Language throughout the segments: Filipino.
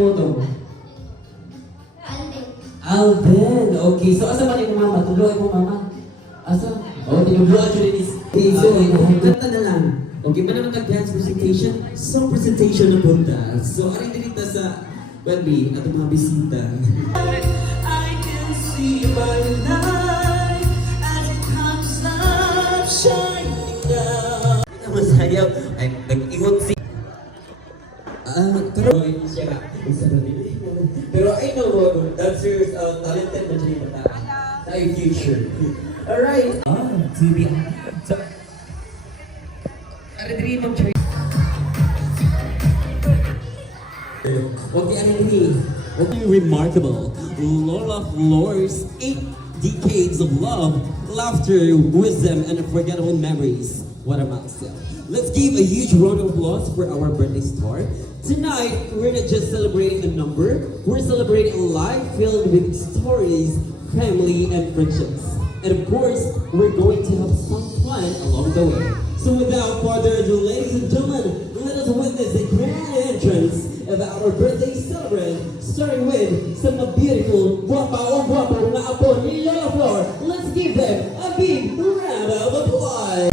mo? Alden. Alden. Okay, so asa man yung mama? Tuloy mo mama. Asa? Oh, tinubluan siya rin is. Okay, so kanta na lang. Okay, ba naman nag-dance presentation? So, presentation na punta. So, aring dinita sa Bambi at mga bisita. I can see by night as it comes up shining down. Masayaw. Ay, nag-ingot si... pero... Pero I know, dancers, talented na siya yung bata. Sa yung future. Alright. To be... Aradri, mag-try. Okay, Aradri. Okay, remarkable. Lola Floor's 8 decades of love, laughter, wisdom, and unforgettable memories. What a milestone. Let's give a huge round of applause for our birthday star. Tonight, we're not just celebrating a number, we're celebrating a life filled with stories, family, and friendships. And of course, we're going to have some fun along the way. So without further ado, ladies and gentlemen, let us witness the grand entrance of our birthday celebrant, starting with some beautiful guapa o guapo na apo ni Lola Floor. Let's give them a big round of applause.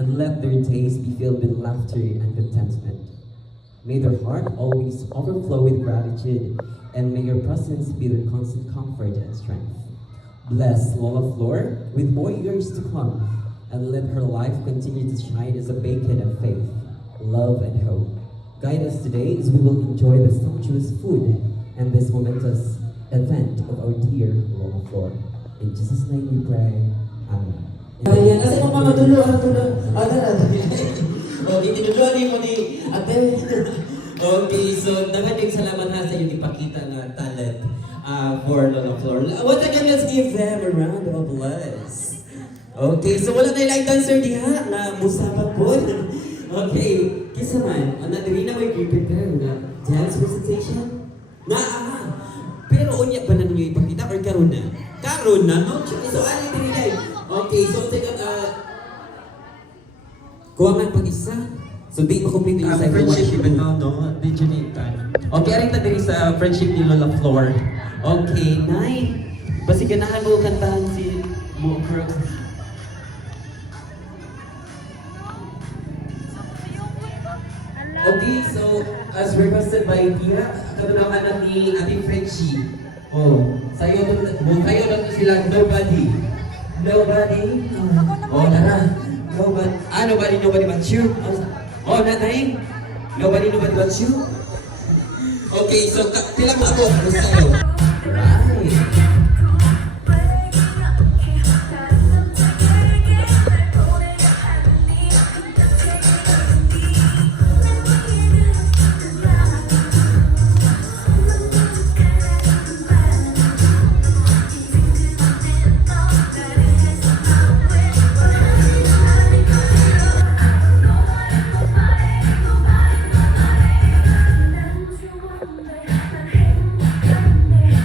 And let their days be filled with laughter and contentment. May their heart always overflow with gratitude, and may your presence be their constant comfort and strength. Bless Lola Floor with more years to come, and let her life continue to shine as a beacon of faith, love, and hope. Guide us today as we will enjoy the sumptuous food and this momentous event of our dear Lola Floor. In Jesus' name we pray. Amen. Ayan, kasi kung mga dulo, okay, tinudluan mo ni Ate. Okay, so nagaling salamat na sa iyong ipakita na talent for Lola Floor. Once again, let's give them a round of applause. Okay, so wala na yung dancer diha na musapa po. Okay, kisa man, nadiri na may prepare na dance presentation? Pero unya pa na ninyo ipakita or karon na? Karon na, no? So, ano yung dinilay? Okay, so second, kuwangan pag-isa. So, di ma-complete yung sa friendship even now, no? Did you need time? Okay, aring tadiri sa friendship ni Lola Floor. Okay, Nay. Basi ganahan mo kantahan si Mo Crooks. Okay, so as requested by Tia, katunawan na ni ating Frenchie. Oh, sayo lang sila, nobody. Nobody? Oh, tara. Nobody but you. Oh, nanay? Nobody but you? Okay, so pila mo ako. Right.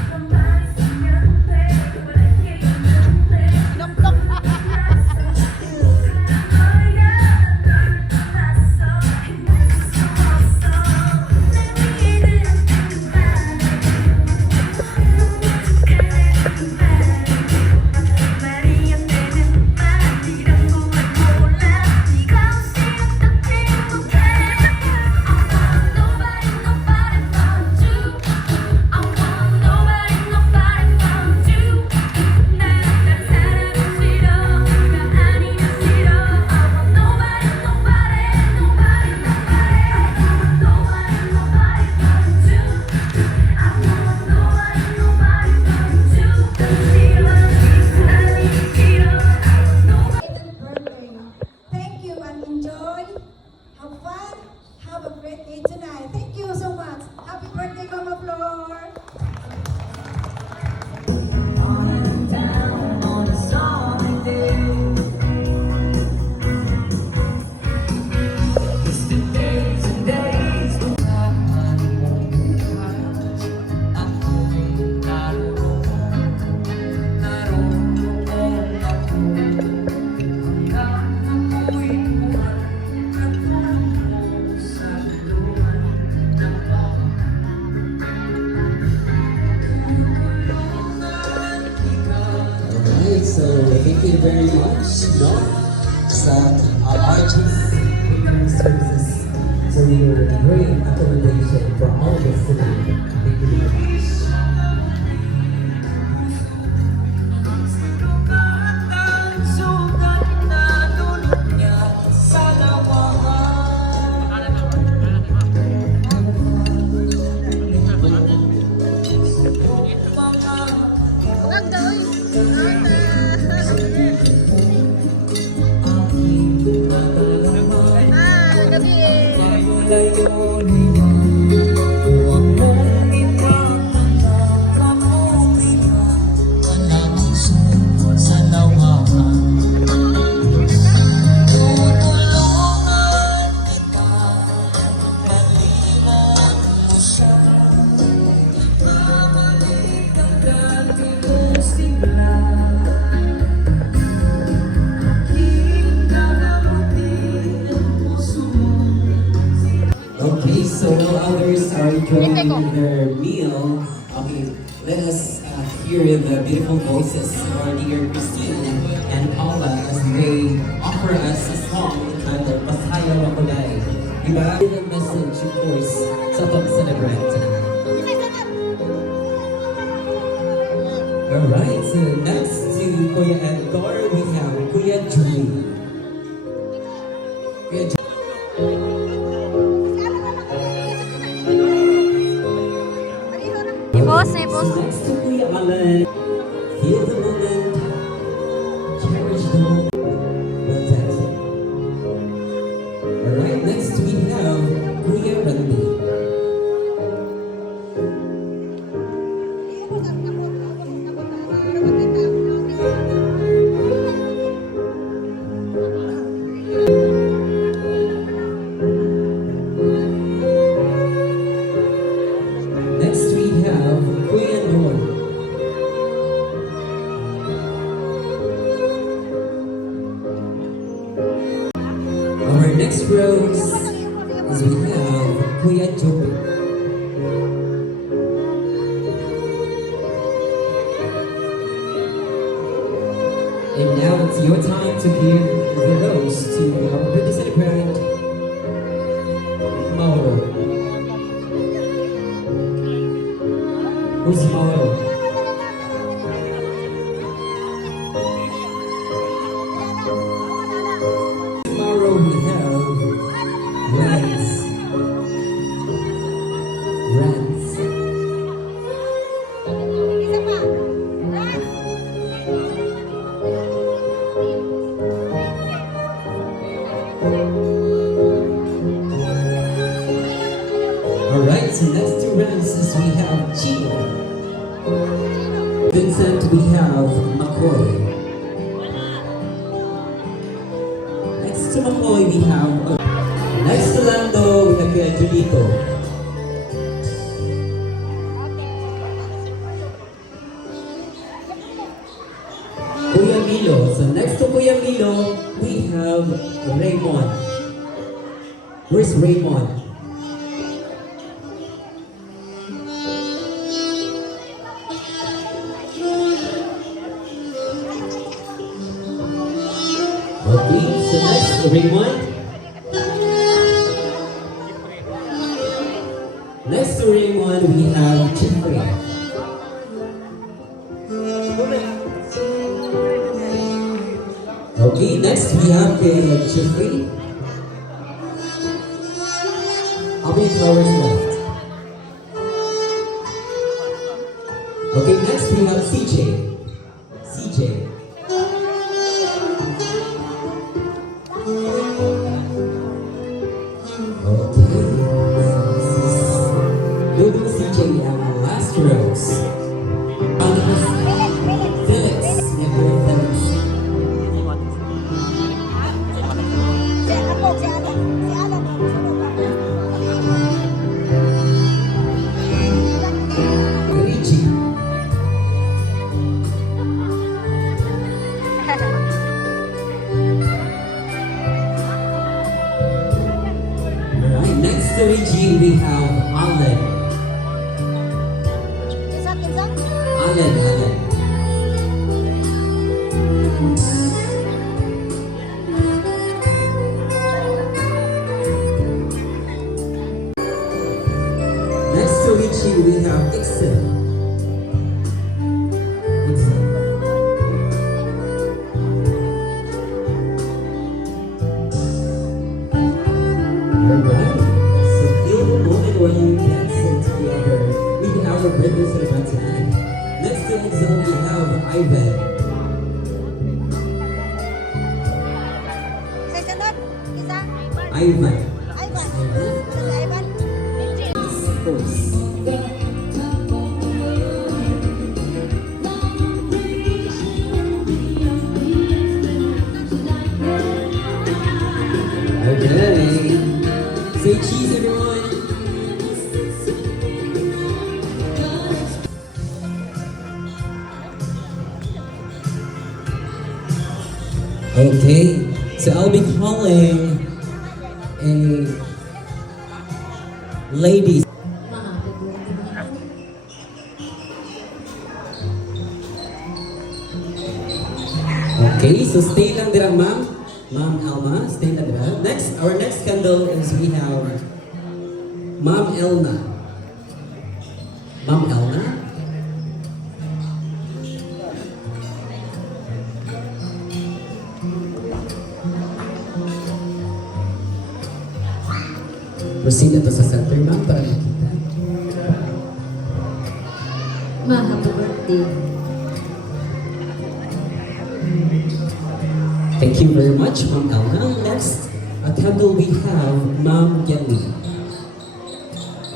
Come back. enjoying their meal, okay, let us hear the beautiful voices of our dear Christine and Paula as they offer us a song entitled Pasayaw Ako Dahil. Diba? The message, of course, sa itong celebrant tonight. Alright, so next to Kuya Edgar, we have Kuya Julie. Kuya Julie. Boss, So boss. next to Kuya Alan, feel the moment, cherish the moment. That's it. Alright, next we have Kuya Randy. Next we have Kuya Noor. Our next rose is we have Kuya Joey. And now it's your time to give the rose to our birthday celebrant, Mauro. Who's Mauro? Tomorrow we have Rats. Rats. Alright, so next to Rats is we have Chino. Vincent, we have McCoy. Next to McCoy, we have... Next to Lando, we have Kuya Julito. Kuya Milo. So next to Kuya Milo, we have Raymond. Where's Raymond? Okay, so next, Raymond. Next to Raymond, we have Jeffrey. Okay, next we have Jeffrey. How many flowers left? Okay, next we have CJ. CJ. Dudong CJ ang last rose. Felix. Yeah, Kuya Felix. Richie. Alright, next to Richie we have Alan. Alan. Next to Richie, we have Ixel. Alright, so feel the moment when you can sit together. We can have a birthday celebrant tonight. Next to Ixel, we have Ivan. Ivan. Of course. Okay. Say cheese, everyone. Okay, so I'll be calling a ladies. Mga Okay, so stay lang dira, ma'am. Ma'am Alma, stay lang dira. Next, our next candle is we have Ma'am Elna. Ma'am Elna? Proceed ito sa center, ma'am, para makita. Ma, happy birthday. Thank you very much, Ma'am Elna. Next, a candle we have Ma'am Gelly.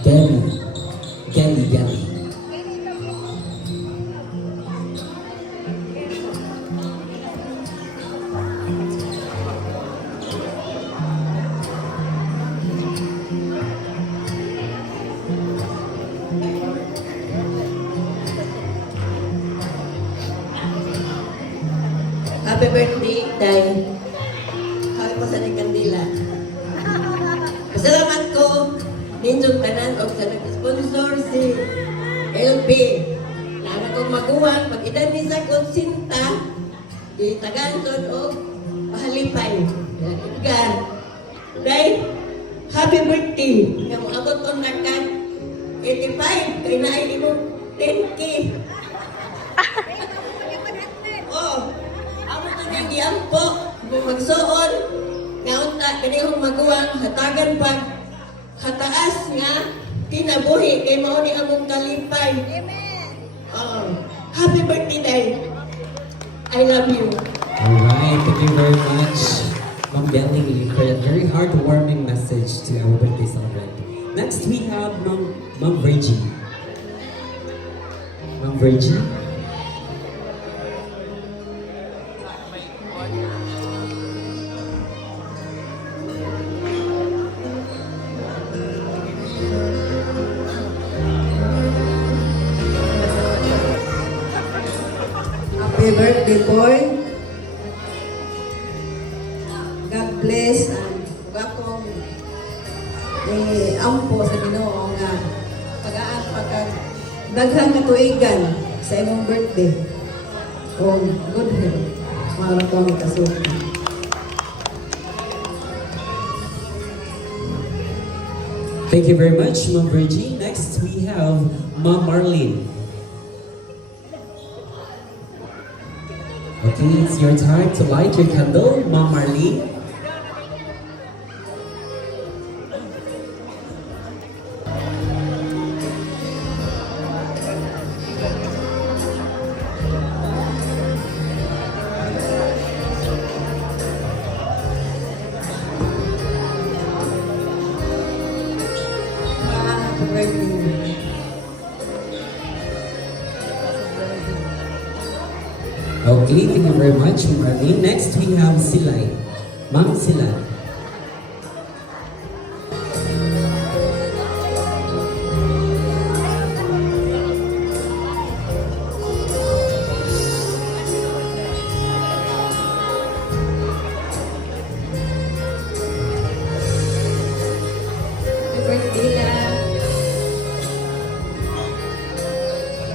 Gelly. Happy birthday, Day. Happy pa sa kandila. Pasalamat ko, ninyong tanan o sa nag-sponsor si LP. Nana kong maguwang, pag edad ni sa konsinta, di taganton o pahalipay. Edgar, Day, happy birthday. Yung abot ko nakan 85, kaya naay mo 10K. Oh, amo ko nang giampo, magsuon, nga unta, kanihong maguwang, hatagan pag hataas nga, kinabuhi, kay mao ni among kalipay. Amen. Happy birthday, Day. I love you. Alright, thank you very much, Ma'am Gelly, for a very heartwarming message to our birthday celebrant. Next, we have Ma'am Virgie. Ma'am Virgie. Happy birthday, boy. God bless and gapong ampo sa Ginoo nga pag-aan pagkag daghang katuigan sa imong birthday. Oh, good health. Mara ko ang kasuot. Thank you very much, Ma'am Virgie. Next, we have Ma'am Marlene. Okay, it's your time to light your candle, Ma'am Marlene. Happy birthday. Okay, thank you very much, Ma'am Marlene. Next, we have Silay. Ma'am Silay. Happy birthday lang.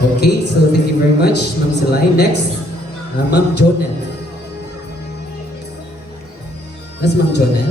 Okay, so thank you very much, Ma'am Silay. Next, Ma'am Jonel. That's Ma'am Jonel.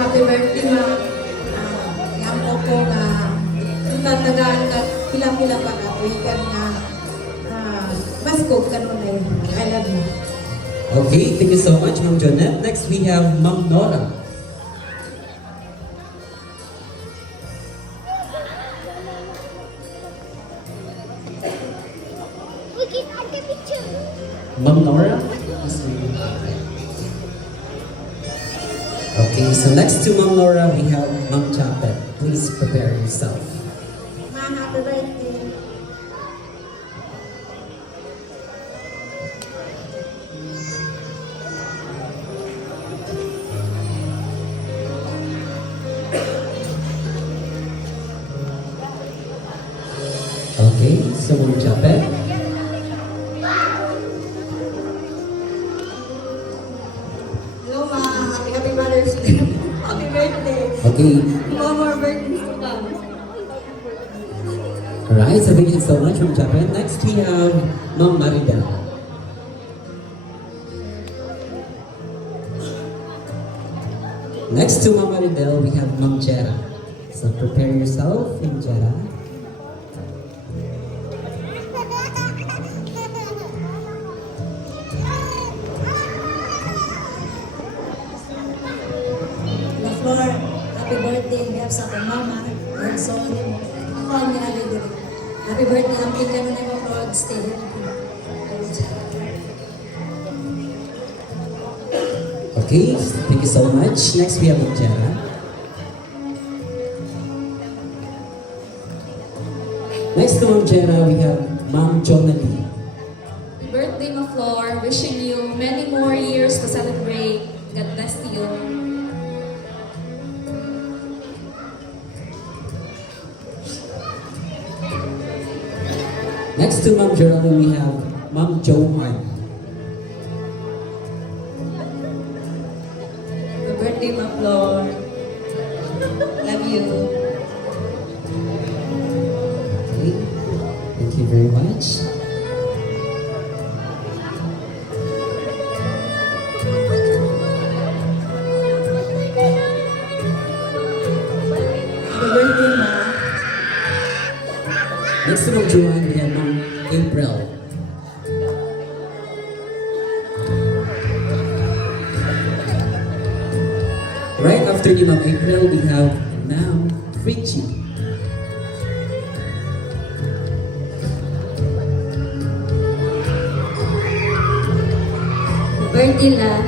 Happy birthday, ma'am. Yampo ko nga tatagaan ka pila-pila pa ka tuikan nga mas kog kanunay. I love you. Okay, thank you so much, Ma'am Jonel. Next, we have Ma'am Nora. Okay, I can picture. Ma'am Nora? Okay, so next to Ma'am Nora, we have Ma'am Chapet. Please prepare yourself. Ma, happy birthday. So, Ma'am Japet. Hello, Ma. Happy Mother's Day. Happy birthday. Okay. No more birthdays to come. Alright, so thank you so much, Ma'am Japet. Next, we have Ma'am Maribel. Next to Ma'am Maribel, we have Ma'am Jera. So prepare yourself, Ma'am Jera. La Flor, happy birthday in behalf sa akong mama. And so, ako ang niali din. Happy birthday, amping ka nun yung Flor. Stay healthy. Okay, thank you so much. Next, we have Ma'am Jera. Next to Ma'am Jera, we have Ma'am Jonali. Happy birthday, Ma Flor. Wishing you many more years to celebrate. God bless you. Next to Ma'am Geraldine, we have Ma'am Johan. Happy birthday, Ma Flor. Love you. Okay, thank you very much. Happy birthday, Ma. Next to Ma'am Johan, we have Ma'am April. Right after ni Ma'am April, we have Ma'am Fritchie. Happy birthday, La.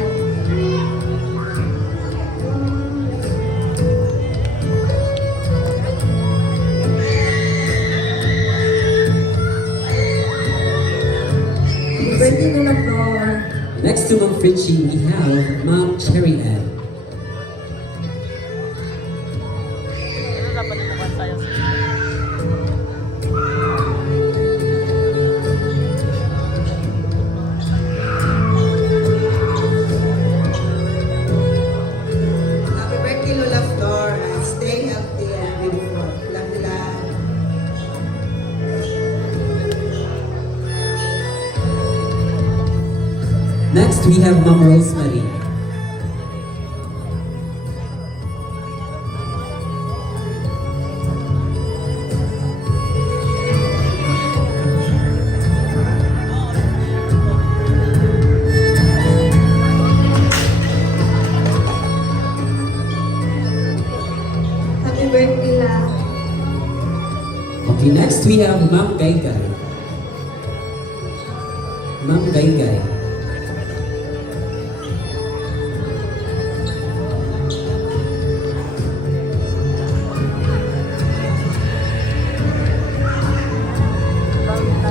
Happy birthday, Mama Flor. Next to Ma'am Fritchie, we have Ma'am Cherry Ann. Happy birthday, Lola Flor, and stay healthy and beautiful. Love you, love. Next, we have Ma'am Rosemary. Happy birthday, La. Okay, next we have Ma'am Gaygay. Ma'am Gaygay.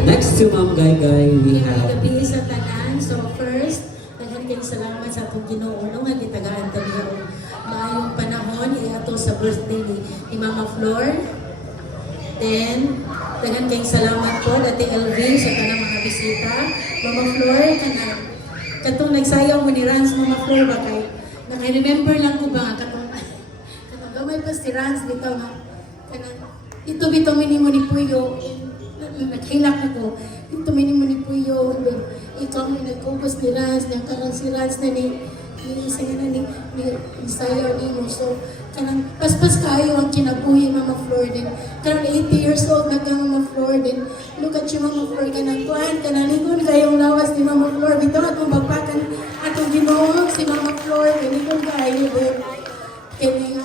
Next to Ma'am Gaygay, we have Gabi sa tanan. So first, daghan kayo salamat sa atong Ginoo nga gitagaan ta niya og maayong panahon iato sa birthday ni Mama Flor. Then, daghan kayong salamat po Ate LV sa kanang mga bisita. Mama Flor, katong nagsayaw mo ni Rans, Mama Flor ba kay naka-remember lang ko ba katong gamay pa si Rans dito nga kanang ito bitong minimo ni Puyo naghilak ako ito minimo ni Puyo ikaw may nagkubos ni Rans nang karang si Rans na ni sayaw ni mo so kanang paspas kayo ang kinabuhi Mama Flor din karang 80 years old na ka Mama Flor din look at you Mama Flor kanang kuhan kanang likod kayong lawas ni Mama Flor bitaw atong bagpakan atong Ginoo si Mama Flor likod kayo din kini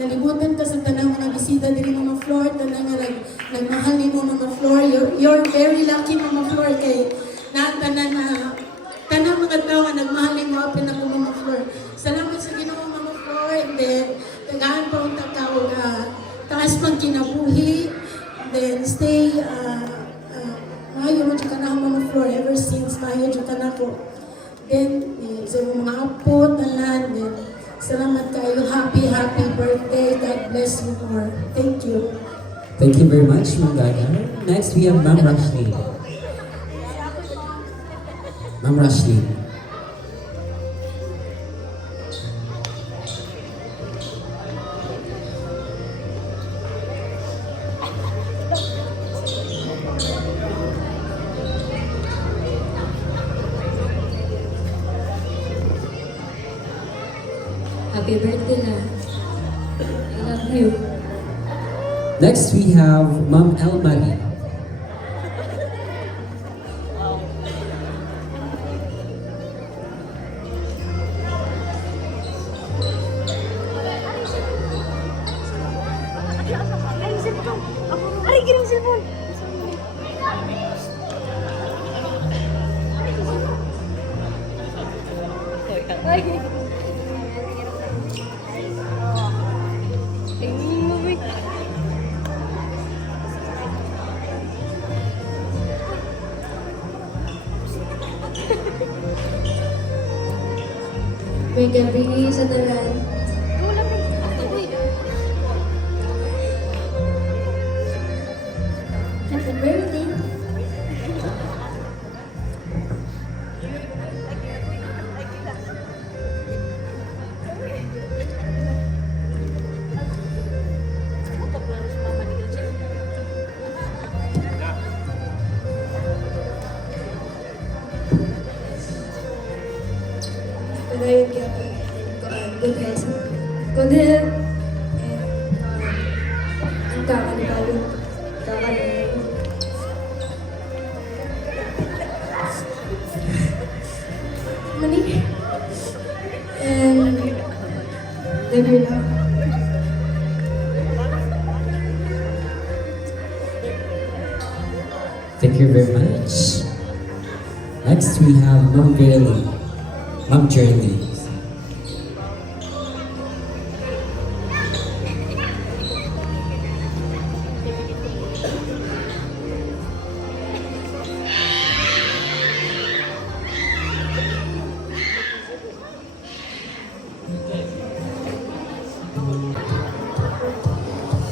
nalibutan ka sa tanang mga bisita din Mama Flor tanang nga nagmahal ni mo Mama Flor you're very lucky Mama Flor kay tanan mga tao nga nagmahal ni mo apin ako Mama Flor salamat sa Ginoo Mama Flor and then tagaan pa ang takaw taas pang kinabuhi then stay maayo mo ka na Mama Flor ever since maayo ka na ko then sa mga apo tanan then salamat kayo. Happy birthday. God bless you more. Thank you. Thank you very much, Ma'am Gaygay. Next, we have Ma'am Rashni. Ma'am Rashni. Happy birthday na. I love you. Next, we have Ma'am Elmari. Ay, cellphone. Ay, ginang cellphone. Ay, May gabi sa talan. Happy birthday. Padayon kaya po. Good health. Good health. Ang kakalibayo. Kakalibayo. Mani. And never lang. Thank you very much. Next, we have Ma'am Gailey. Ma'am Journey.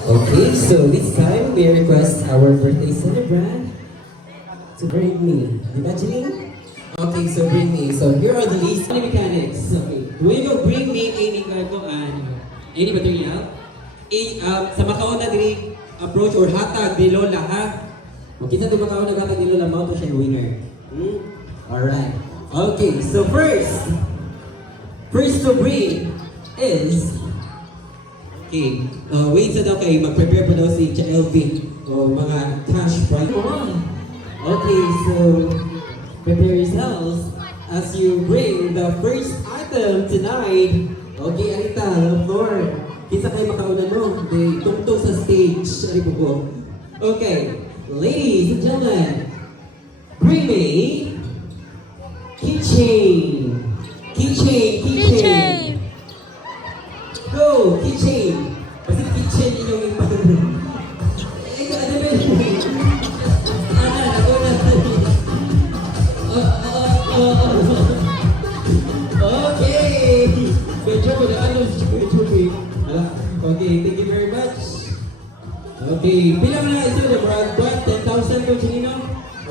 Okay, so this time we request our birthday celebrant to bring me. Imagine? Okay, so bring me. So here are the list of mechanics. Okay, will you bring me any any material? Sa Macau na diri approach or hatag di lola ha? Okay, sa Macau na hatag di lola mao to siya winger. Alright. Okay, so first to bring is okay, wait sa daw kay mag-prepare pa daw si Elvin o mga cash prize. Okay, so prepare yourselves as you bring the first item tonight. Okay, Anita, the floor. Kisa kayo makauna no? They tungtong sa stage. Ari po po. Okay, ladies and gentlemen, bring me keychain. Keychain. Go, keychain. Kasi keychain yung ipang. Ito, ano ba yun? Ako na. Okay. Medyo ko na ano, okay, thank you very much. Okay, bilang na ito na Brad, 10,000 ko, Chinino?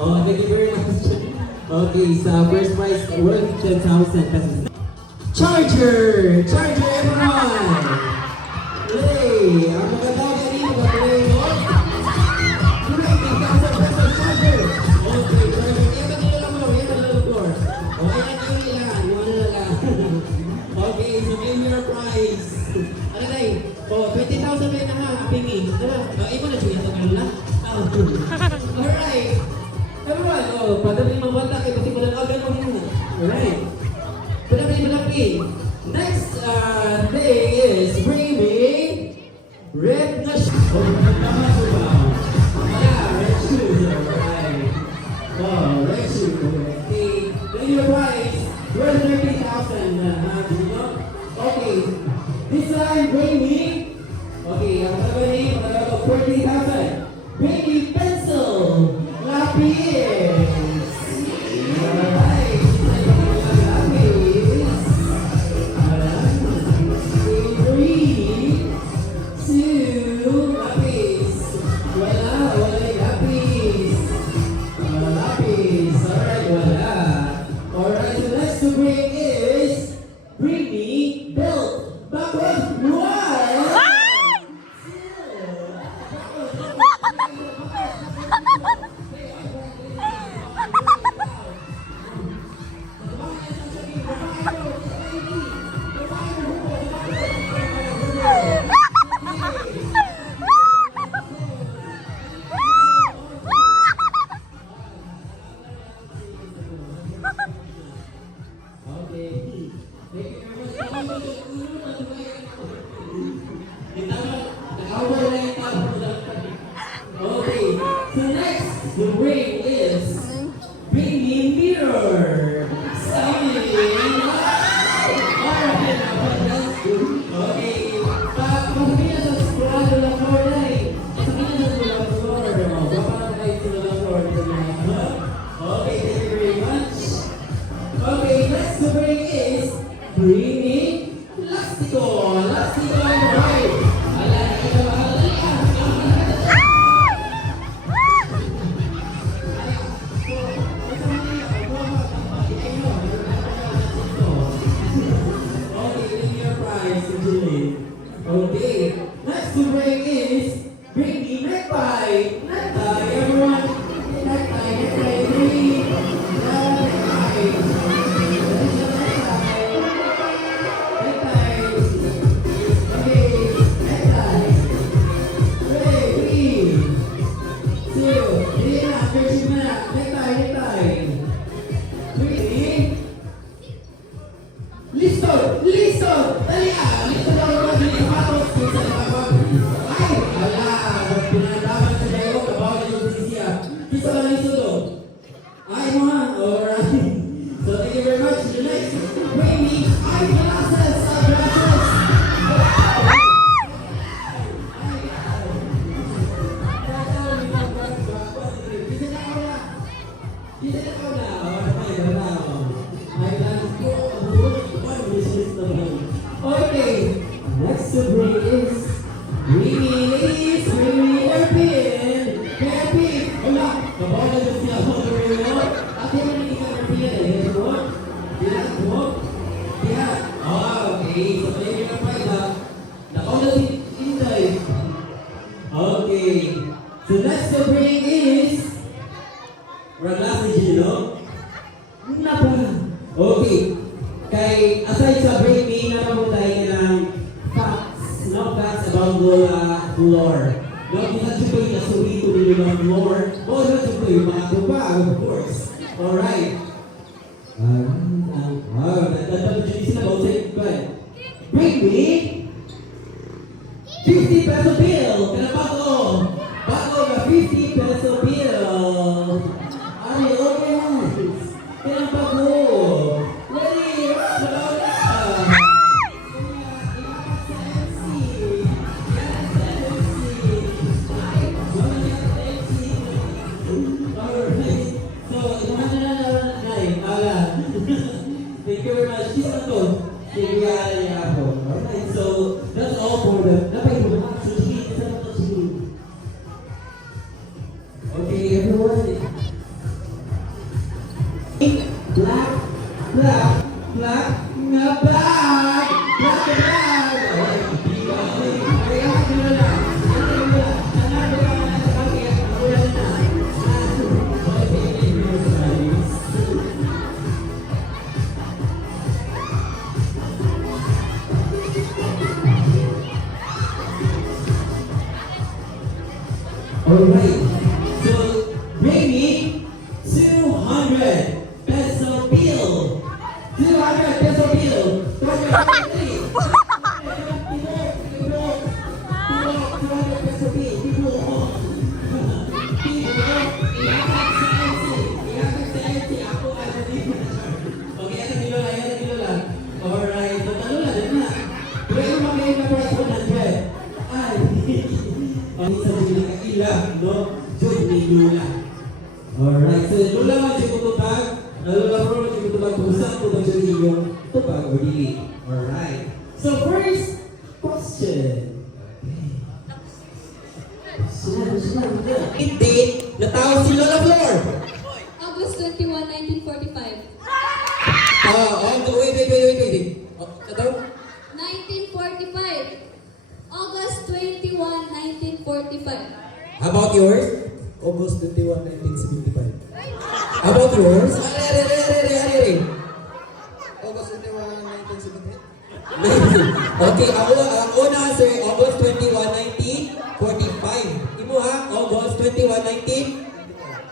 Oh, thank you very much. Okay, sa first prize, worth 10,000 pesos. Charger, everyone! Hey, ang magandang ganito ba ito yun? Great, 10,000 pesos charger! Okay, perfect. Yan ang little floor. Okay, yan yung lang. Okay, so claim your prize. Ano na yun? Oh, 20,000 ba yun na ha? Pingi. Diba? Iba na siya ito kanila. Alright. Everyone, padali mabata kayo kasi walang agad mo din. Alright. Padali. Next day is bring me red Rini Lastico. Lastico on the right. Okay, next to bring is bring the necktie. Necktie, everyone. Necktie, necktie, three. Necktie. Necktie. Okay, necktie. Three, two, three na, first na. Necktie, necktie. Three. Listo! Listo! Dali ah! Listo na ako mga sapatos! Listo na ako! Ay! Ala! Pinadaman sa kayo! Kabawal na yung sisiya! Listo na listo to! Ay mo ha! Alright! So thank you very much! The next bring me eyeglasses! Eyeglasses! Okay, next to bring is ladies, bring hairpin. Hairpin. Hola, kabawa na yung sila mo. Ate mo nang ikaw hairpin. Hairpin mo. Diyan mo. Diyan. Okay, so kayo yung paida. Nakaw na si Inday. Okay, so next to bring is glasses, you know? Napa. Okay. Kay aside sa break me na tayo ng facts, no facts about Lola Flor. No, kita juga yung nasuri ko nila ng Flor. O, no, juga yung mga tuba, of course. Alright. Nagtatapos yung isa na ba? Bring me 50 peso bill. Kanabato. Bago na 50 peso bill. Are you okay? Kanabato. Thank you very much. Sino to? Sigurado niya ako. Alright, so that's all for the okay, everyone. Black, black, black, nga black, black, black. Alright, so bring me 200 peso bill. 200 peso bill. 200 peso bill. Okay, ano kilo lang, ano kilo lang. Alright, so ano lang, ano na. Pwede mag-gain na para 100. Ay, ang isa din nakailang, no? Diyon ni Lula. Alright, so Lula man siya kutubag. Lula bro man siya kutubag. Kung saan kutubag siya yung tubag or dili. Alright. So first question. Date na tao si Lola Flor. August 21, 1945. Wait. Ito? 1945. August 21, 1945. How about yours? August 21, 1975. How about yours? August 21, 1978. Okay, ang una answer, August 21, 1945. Imo ha, August 21,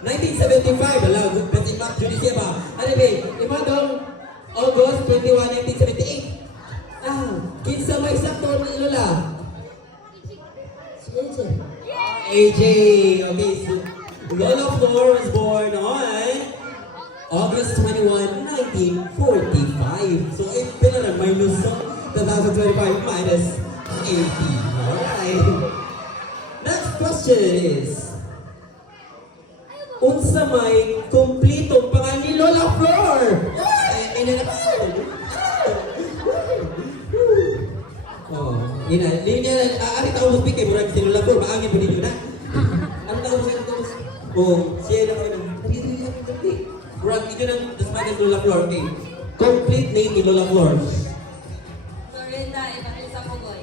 1975. Wala, kasi Mac Judicial ba? Ano ba? Imo dong, August 21, 1978. Kinsa may sakto, Lola? AJ. Okay, so Lola Flor was born on August 21, 1945. So, pila na minus 2025 minus 80. Alright. Next question is, unsa may kumpletong pangalan ni Lola Flor? Linya, ari tao mo speak kay murag cellular ko, maangin po dito na. Ang tao mo oh, siya na kayo. Murag dito nang dasmagan sa Lola Flor. Okay. Complete name ni Lola Flor. Florinda Evangelista Pugoy.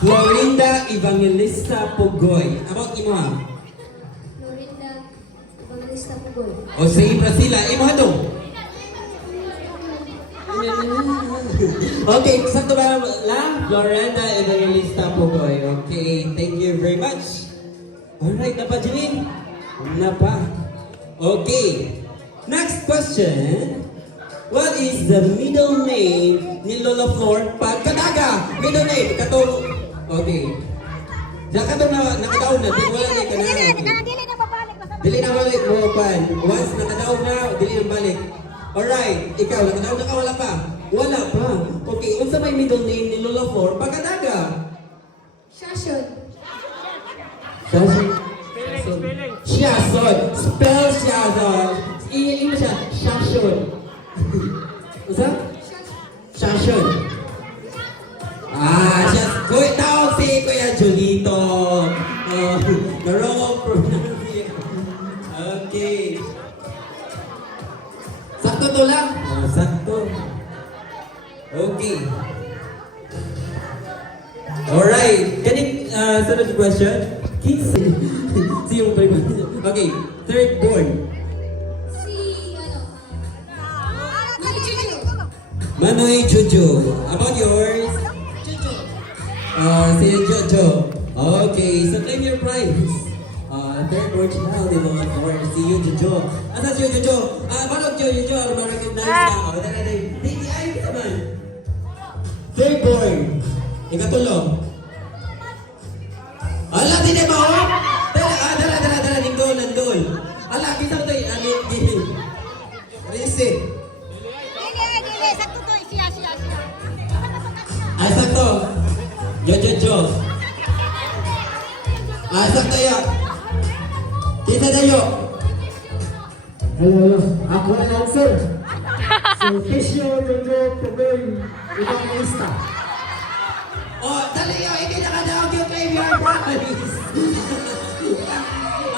Florinda Evangelista Pugoy. About imo ha? Florinda Evangelista Pugoy. O sa Ibra sila, imo ha to? Okay, sakto ba la? Florinda Evangelista Pugoy. Okay, thank you very much. Alright, napa Janine? Napa. Okay. Next question. What is the middle name ni Lola Flor pagkadaga? Middle name, katong... Okay. Nakataon na, di wala na kanang. Dili na babalik. Dili na balik mo, pan. Once nakadaog na, dili na balik. Alright, ikaw, nakadaog na ka, wala pa? Wala pa. Okay, unsa may middle name ni Lola Flor pagkadaga? Shashon. Shazon. Shazon. Spell Shazon. Iili mo siya. Shazon. Usa? Shazon. Kuya tawag si Kuya Julito. The wrong pronunciation. Okay. Sakto to lang. Sakto. Okay. Alright. Ganit, sunod na question. Siyong primo. Okay. Third born. Manoy Juju. About yours? Si Jojo. Okay, so claim your prize. Third born child in Lola Flor. Si Jojo. Asa si Jojo? Balog Jojo. Ano ma-recognize ka? Hindi, ayun naman. Third born. Ikatulong. Ala, di ba o? Dala, nindol. Ala, kita ko tayo. Risi. Dili, sakto to. Siya. Sakto. Jo. Sakto ya. Kita tayo. Hello. Ako ang answer. So, Fisyo, Jojo, Pugoy, Evangelista. Oh, dali yo. Hindi nakadaog yung claim your prize.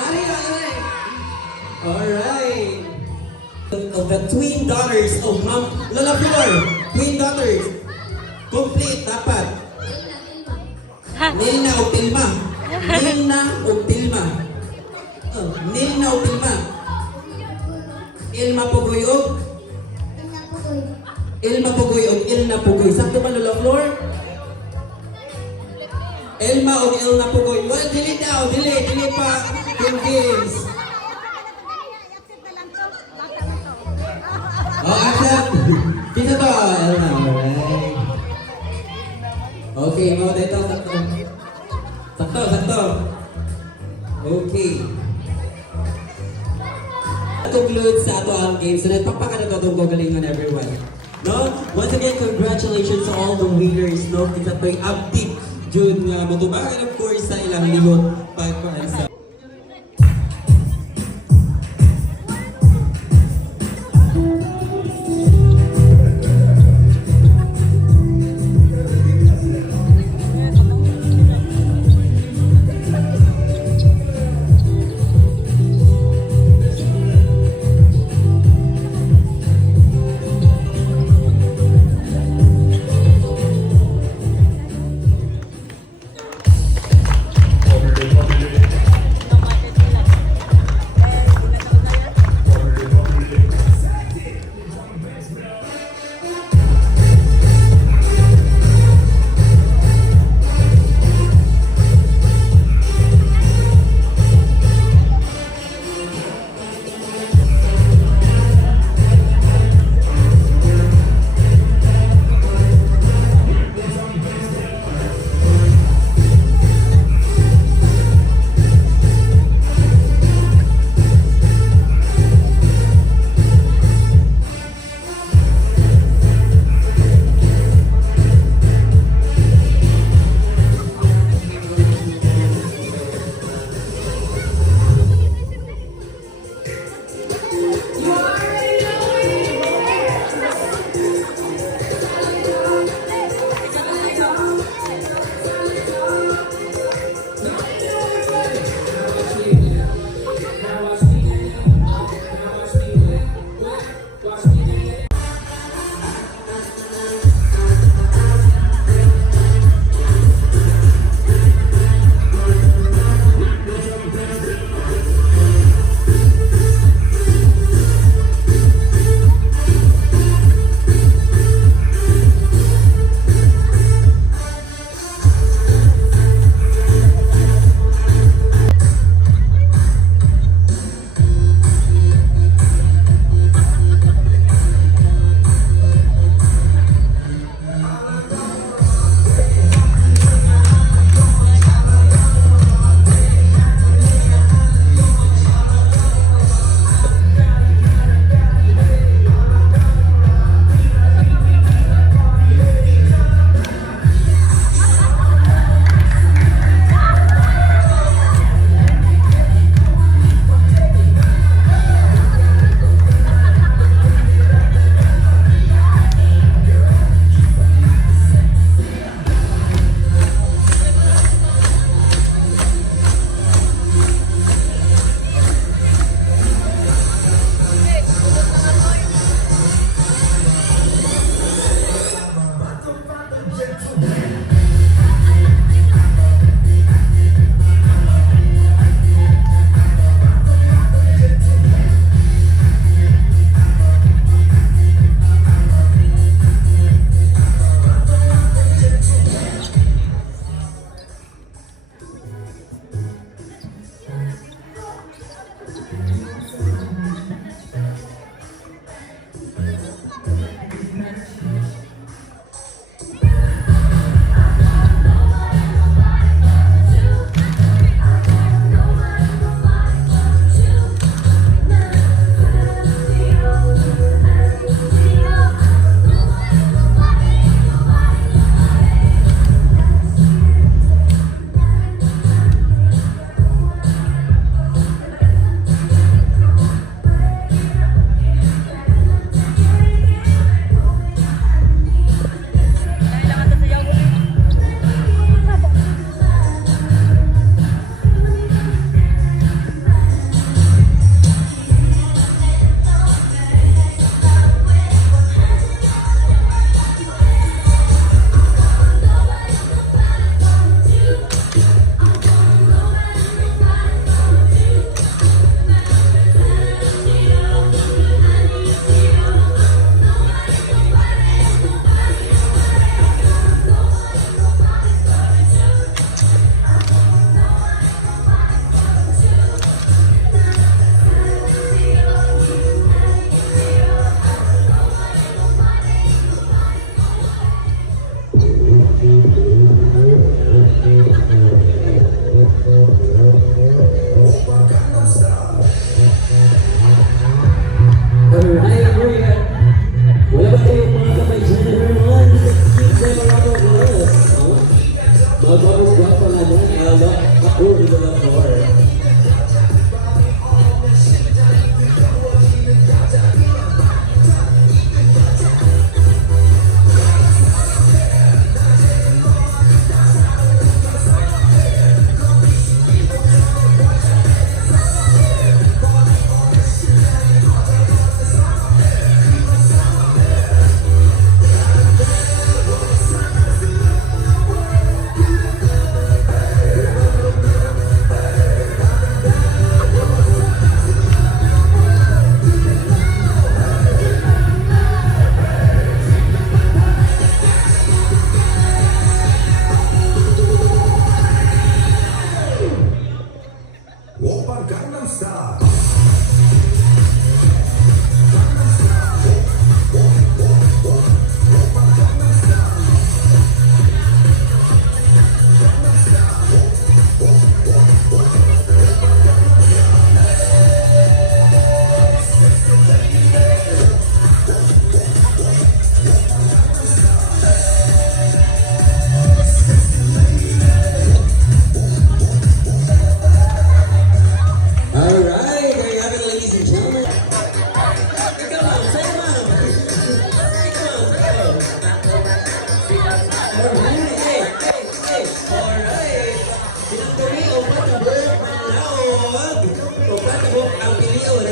Ari. Alright. Of the twin daughters of Ma'am Lola Flor. Twin daughters. Complete, dapat. Nilna o Tilma. Nilna o Tilma. Nilna o Tilma. Ilma Pugoy o? Ilma Pugoy o Ilna Pugoy. Sakto ba Lola Flor? Elma o Ilna Pugoy. Well, dili daw. Dili pa. Yung games. Oh, accept. Dito to. Elma. Alright. Okay, mga dito. Sakto. Okay. Conclude sa ato ang game. So, nagpapaka na ito galingon everyone. No? Once again, congratulations to all the winners. No? Kita ito yung update. June nga matubakan, of course, sa ilang libot pagpaansa.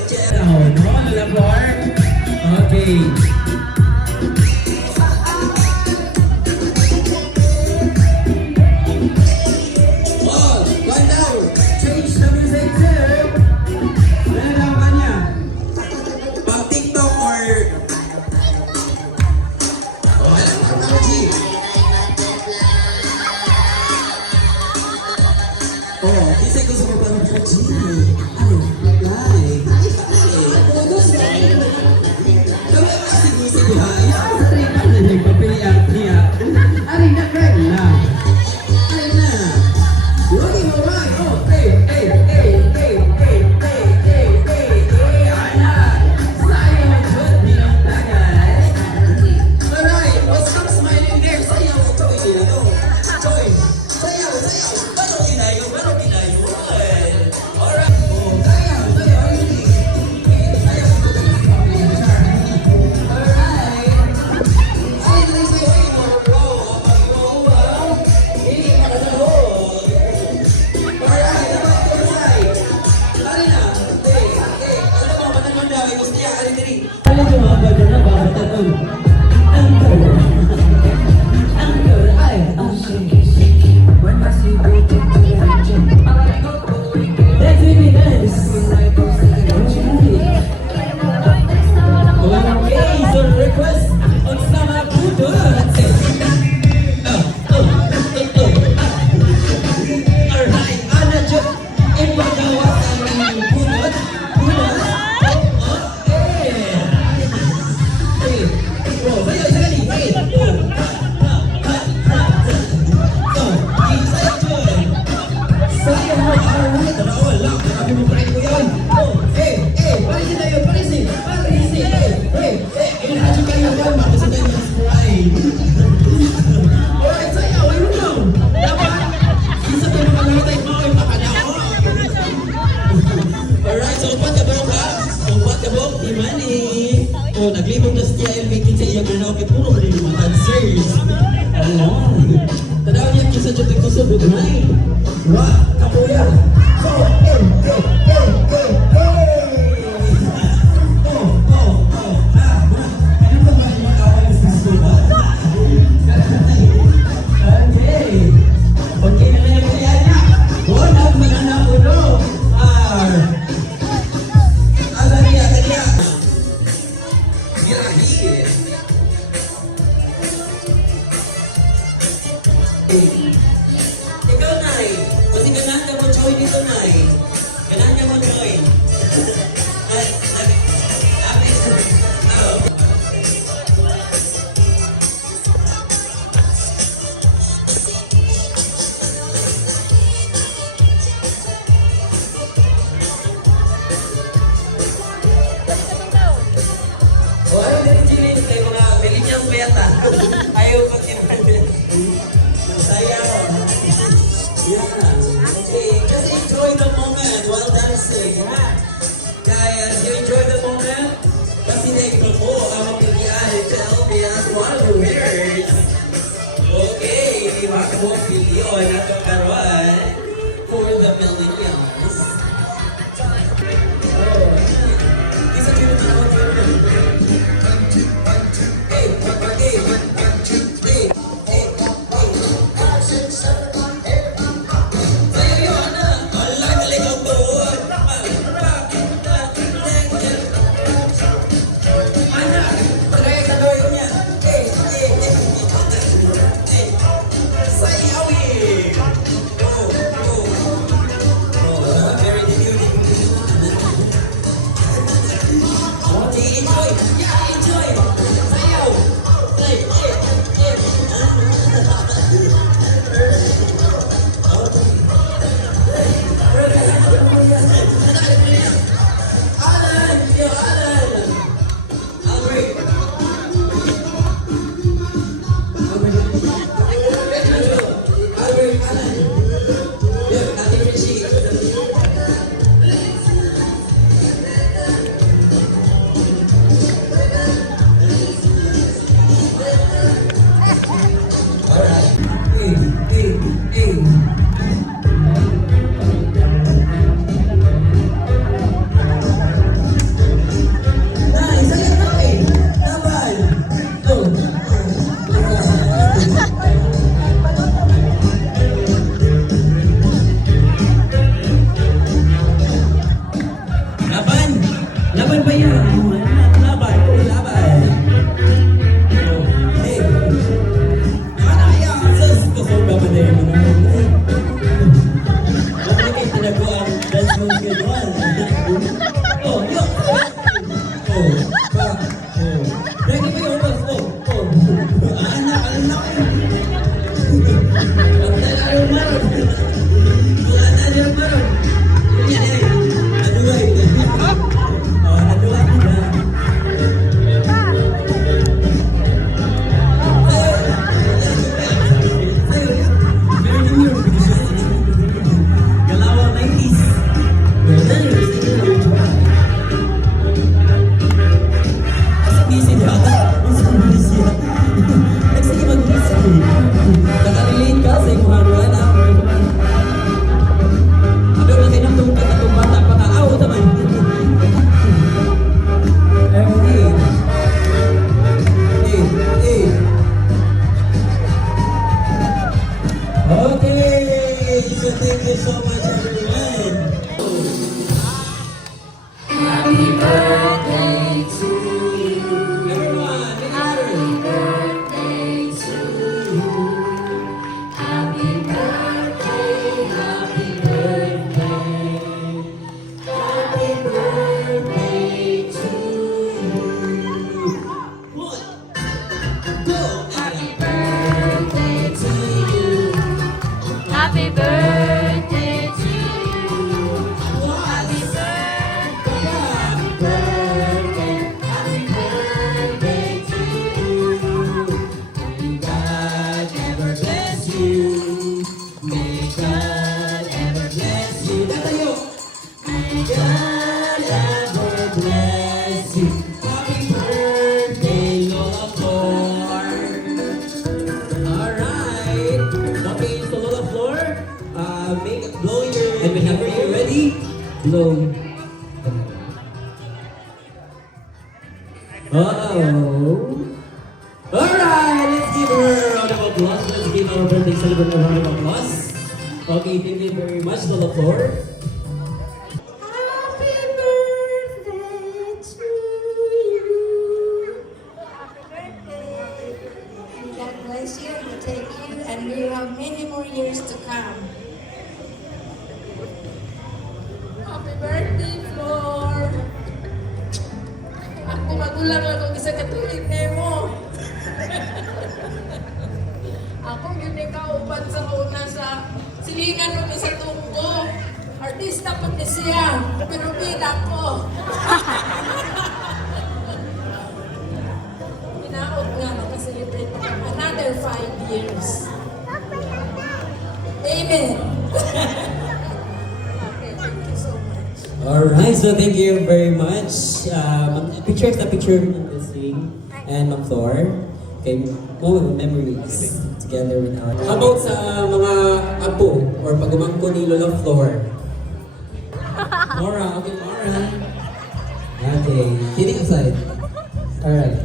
Jem. Oh, no, Lola Flor. Okay. Oh, one down. Change the music too. Ano ang kanya? Pang TikTok or... Oh, alam mo, ang G. Oh, kasi gusto ko pa ng G. Ay, like. Kami ang sige-sige ha. Sorry, paano nagpapilihan niya? Ari na, friend na. Ay na. Lagi mo ba? Oh, Hey, hey, hey, hey, hey, hey, hey, hey, hey, ana. Sayo, good, binong tagay. alright. Oh, stop smiling there. Sayaw, Joy. Joy. Sayaw. Ba't kinayo? Alright. Oh, sayaw. Alam mo mga bata na bakit tanong? Angkor ay ang when I see you to let's be nice. Okay, so request on sama pudot. Alright, ano dyan? Ipagawa ang punot. Oh, sayaw, sakali. Hey, oh. Sayaw, Joy. Sayaw, alright. Wala, sabi mo kain ko yan. Oh, parisin tayo, parisin. Inahadyo kayo yan, makasal tayo ng sprite. Alright, sayaw, ayun lang. Dapat, isa tayo makalutay mo, makanawa. Alright, so upat ka ba? Imani. Oh, naglibog na siya yung making sa iyang gano'n. Okay, puro malilimutan, sirs. Alam. Tanaw niya kisa dyan tigtusod, buduhay. Wah, kapuya. So, hey. Ano ba ba yung awal sa suba? Okay na lang yung kaya niya. Bonag mga napuno. Azania. Birahi. Ikaw, Nay. Kasi ganahan ka mo, Joy, dito, Nay. Ganahan ka mo, Joy. O, ayaw din chilin kay mga milinyang beta. Ayaw ko kinahin. Sayaw. Yeah. Okay, just enjoy the moment while dancing. Ha? Guys, you enjoy the moment? Kasi na po ang mapilihan tell me as one of the winners. Okay, di ba ka mo piliyon at karoon for the millennials. Oh, isa dito na ako dito. Hey, Sayo yun, ala, galing ang buwan. Ana, pagkaya sa doyo niya. Sayawi. Isang siya. Sige, mag-isa. Nakarelate ka sa imuha naman. Ano na kinatong katong bata pa ka? Aw, naman. Okay, so thank you so much, everyone. Happy birthday to you. Everyone, Happy birthday to you. Happy birthday, happy birthday. Happy birthday to you. one, go. Happy birthday to you. Happy birthday to you. Happy birthday, happy birthday, happy birthday to you. May God ever bless you. May God ever bless you. Tatayo. May God ever bless you. Happy birthday, Lola Flor. Alright. Okay, so Lola Floor, blow your, and whenever you're ready, blow. Oh. Alright, let's give her a round of applause. Let's give our birthday celebrant a round of applause. Okay, thank you very much, Lola Floor. Happy birthday to you. And God bless you, protect you, and you have many more years to come. Happy birthday, Flor! Ako magulang lang kung isa katulig mo. Ako yun kauban sa una sa silingan mo sa tunggo. Artista pa ni siya, pero bida ko. Minaot nga makaselebrate pa another 5 years. Amen. Okay, thank you so much. Alright, so thank you very much. Picture the picture of this thing and Ma'am Thor. Okay, moment memories together with our... How about sa mga apo or pagumangko ni Lola Flor? Mora, okay, Mora. Okay, kidding aside. Alright.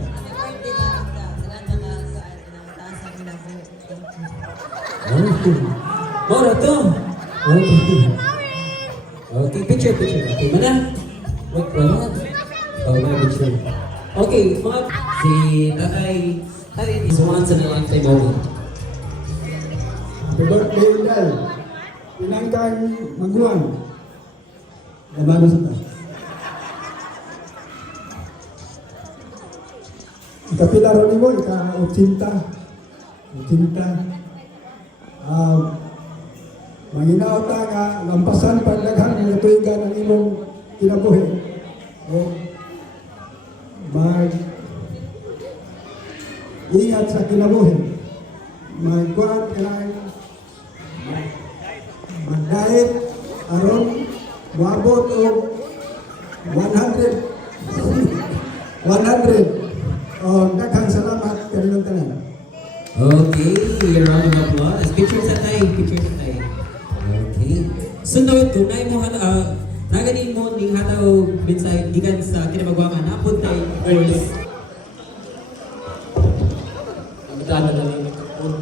Mora to. Okay. Okay, picture. Okay, mana? Wait, wala. Oh, may picture. Okay, mga... Si Tatay... Tatay is once in a lifetime moment. Happy birthday, Udal. Pinangkang magulang. Ay, bago sa taas. Ikapila rin mo, ika-80. Manginaw ta nga, lampasan pagdaghan ng tuigan ng imong kinabuhi. O, ingat sa kinabuhi. Magkuhan ka lang, mag-diet, aron, wabot o 100. 100. O, daghang salamat kanilang tanan. Okay, round of applause. Picture sa tayo. Okay. Sunod, kung na mo naganin mo ning hataw binsay gikan sa kinabagwangan napod tayo course. Magdala na rin ito po.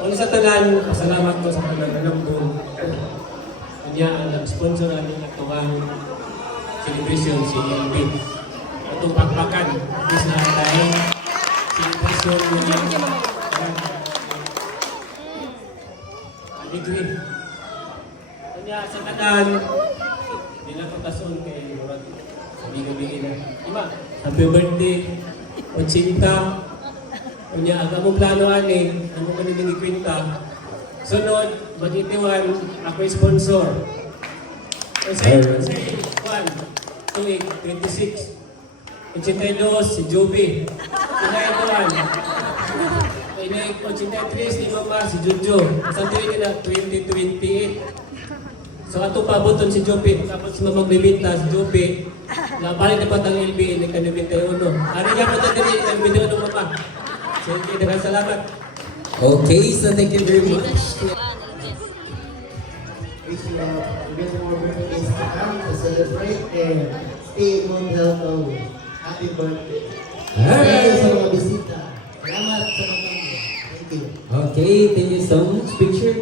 Kung sa talan, salamat ko sa talan po. Kanya ang sponsor natin itong celebration si LB. Itong pakpakan. Bis na tayo. Celebration ng degree. Kanya sa talan, hindi na pagkasun kay Murad. Sabi-gabi na. Ima, happy birthday. Ochinta. Kunya, ang among plano ani, ang mga naging kwenta. Sunod, mag-itiwan, ako yung sponsor. Kasi, 1, 26. 82, si Joby. Pinay-itiwan. 83, si Mama, si Jojo. Sa tuwing na, 2028. So, ato pabuton si Joby. Tapos si Mamang Bibita, si Joby. Napalit na patang LB, nagka-91. Sige, daghang salamat. Okay, so thank you very much. Wish you many more birthdays to come to celebrate and stay in good health always. Happy birthday. Thank you sa mga bisita. Salamat sa mga Thank you. Okay, thank you so much. Picture.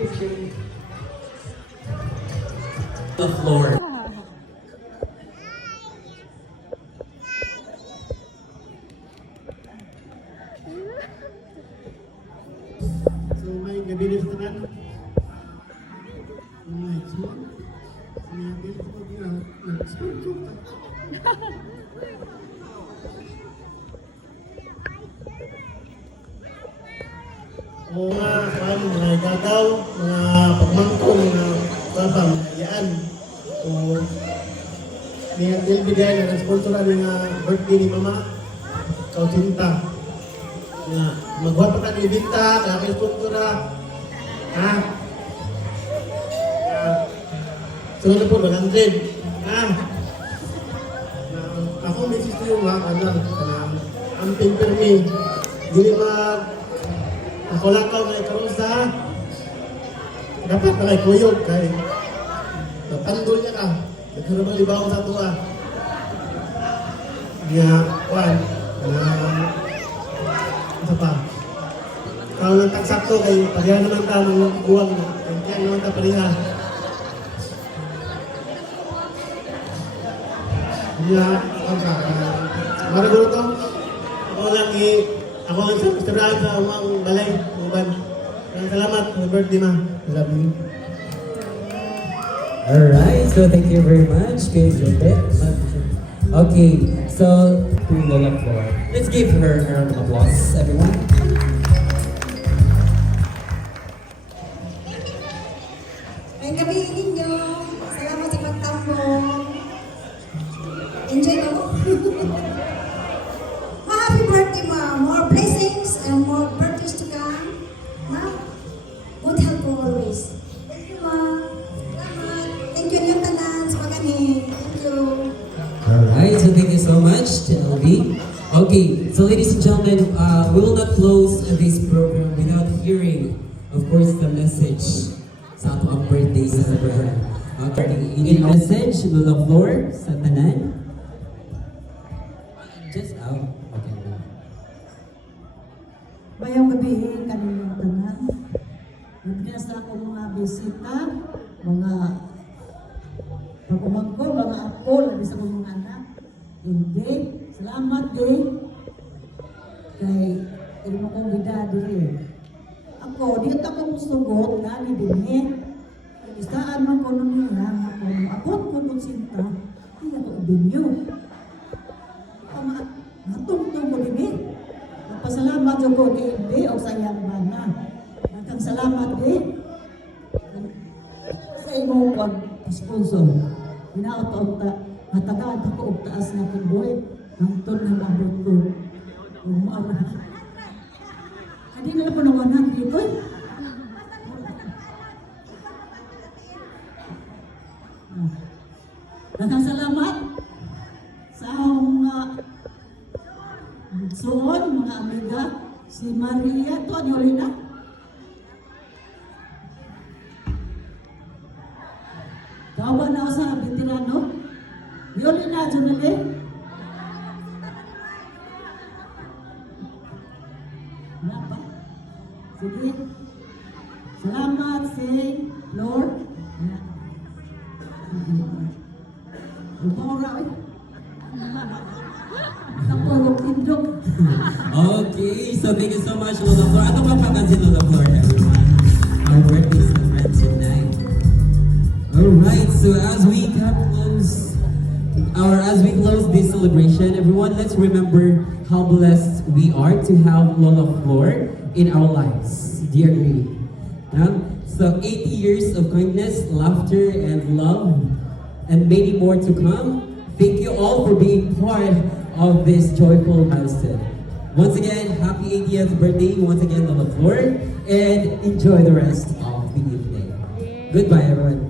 The floor. So may gabi na sa tanan. Alright, so may gabi na nag-sponsor ta. O mga gagaw, mga pagmangkong, mga babang, yan. So, may bigay na nag-sponsoran ng birthday ni Mama, Kausinta. Na magbuhat pa ka ni Binta, kaya sponsora. Ha? Sunod na po, 100. Ha? Ako may sisto yung mga kanang, ang pimpermi. Dili ako lakaw na ikarosa. Dapat na kay kuyog, kay napandol niya ka. Nagkaroon ng libaw sa tuwa. Nga, Juan, isa pa. Kau lang taksakto kay pagyan naman ka ng buwang. Kaya naman ka paliha. Nga, maragulo to. Ako lang istoraan sa umang balay, uban. Salamat, happy birthday ma. I love you. Alright, so thank you very much, Kay Jopet. Okay, so to Lola Flor. Let's give her a round of applause, everyone. May gabi ninyo. Salamat sa pagtambong. Enjoy mo. Happy birthday, Ma. More blessings and more birthdays to come. Ma, good health always. Thank you, Ma. Salamat. Thank you yung tanan sa pagani. Thank you. Alright, so thank you so much to LB. Okay, so ladies and gentlemen, we will not close this program without hearing, of course, the message sa ato ang birthday celebration. Okay, in message, Lola Flor, sa tanan. Just out. Okay. Bayang gabi kanilang tanan. Nagkaya sa akong mga bisita, mga pagkumangko, mga apo, labi sa akong mga anak. Hindi, salamat din. Kay, hindi mo kong bidado rin. Ako, dito akong sugot, nani din eh. Istaan man ko nung niya, ako, abot ko kong sinta, ay ako ibinyo. Matungtong mo din eh. Pasalamat yung ko di o sayang mana. Nagkang salamat din. Sa imong pag-sponsor. Hinaot-ot matagaan ako og taas na kibuhi. Ang ton ng abot ko. Umaara. Hindi na po nawanan dito eh. Nagkang salamat sa mga suon, mga amiga, si Maria, to ano rin na? Kawa na ako sa veterano? Yun na, Junali? Wala pa? Sige. Salamat, Sing, Lord. Bumura eh. Napulog tindog. Okay, so thank you so much, Lola Flor. Ano pa papansin, Lola Flor, everyone? Our birthday celebrant tonight. Alright, so as we close this celebration, everyone, let's remember how blessed we are to have Lola Flor in our lives. Do you agree? Yeah? So 80 years of kindness, laughter, and love, and many more to come. Thank you all for being part of this joyful milestone. Once again, happy 80th birthday once again, Lola Flor, and enjoy the rest of the evening. Goodbye, everyone.